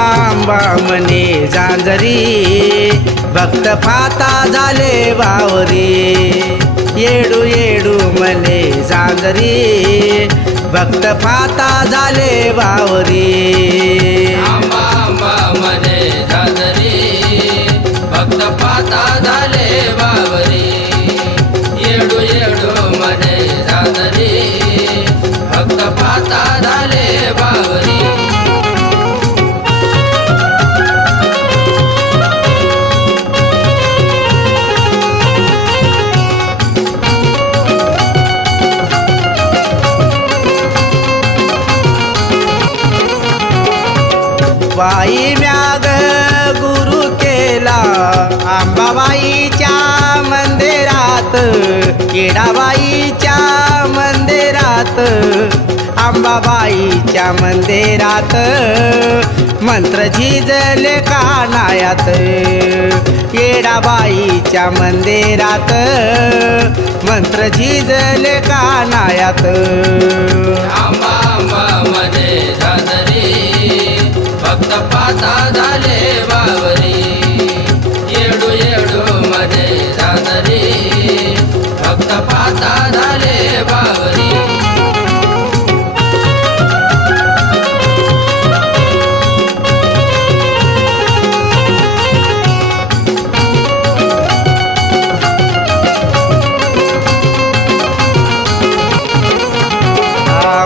आंबा आंबा जांजरी भक्त फाता झाले वावरी. येडू येडू मने जांजरी भक्त फाता झाले वावरी. आंबा आंबा मने जांजरी भक्त पाता झाले बाई म्याग गुरु केला. आंबाबाईच्या मंदिरात केडाबाईच्या मंदिरात आंबाबाईच्या मंदिरात मंत्र झिजले कानायात. येडाबाईच्या मंदिरात मंत्र झिजले कानायात. आंबा आंबा भक्त पाता झाले बावरी. येडू येडू मध्ये झाजरी भक्त पाता झाले बावरी.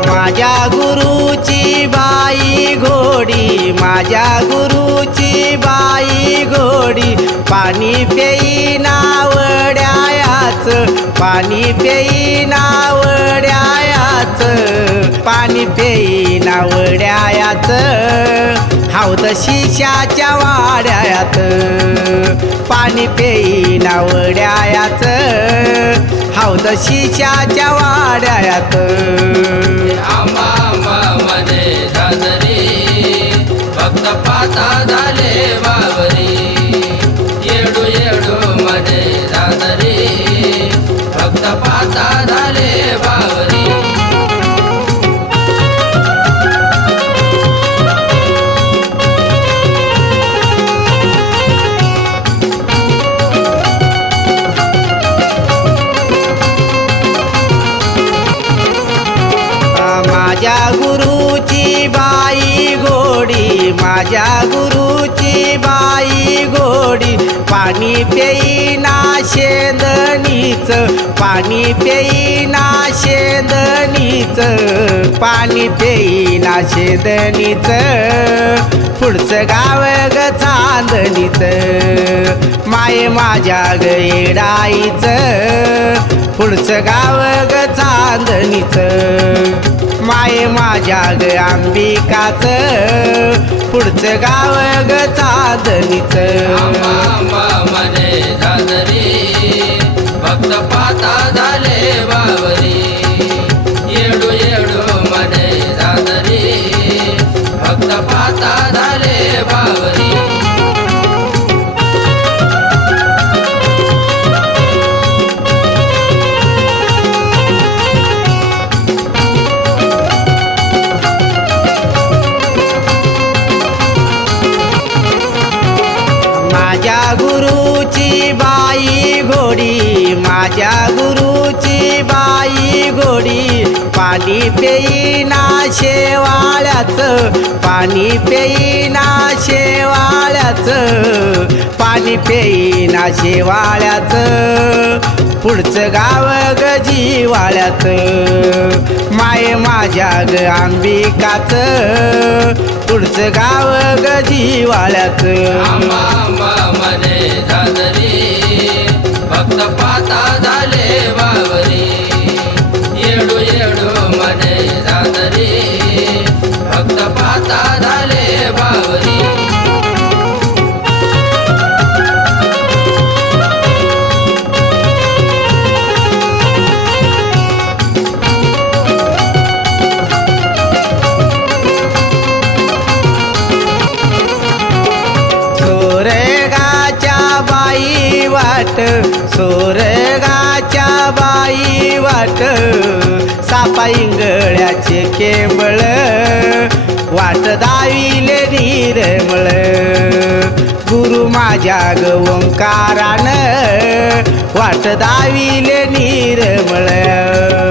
माझ्या माझ्या गुरुची बाई घोडी पाणी पेई नावड्यायाच पाणी पेई नावड्यायाच पाणी पेई नावड्यायाच हावद शिशाच्या वाड्यात पाणी पेई नावड्यायाच हावद शिशाच्या वाड्यात. झाले बावरी. येडू येडू मने झाजरी भक्त पाता झाले. माझ्या गुरुची बाई घोडी पाणी पेईना शेंदणीच पाणी पेईना शेंदणीच पाणी पेईना शेंदणीच. पुढचं गाव ग चांदणीच माये माझ्या ग पुढचं गाव ग चांदणीच. माये माझ्या ग अंबिकाच. पुढचं गाव ग चांदणीच. भक्त पाता झाले बाबरी येडू येडू मने झाजरी भक्त पाता झाले बाबरी माझ्या गुरुची बाई घोडी पाणी पेईना शेवाळ्याच पाणी पेईना शेवाळ्याच पाणी पेईना शेवाळ्याच पुढचं गाव ग जिवाळ्यात माय माझ्या ग आंबिकाच पुढचं गाव ग जिवाळ्यात भक्त पाता झाले बावरी. वाट सोरगाच्या बाई वाट सापाईंगळ्याचे केवळ वाट दाविले निरमळ. गुरु माझ्या गवंकारान वाट दाविले निरमळ.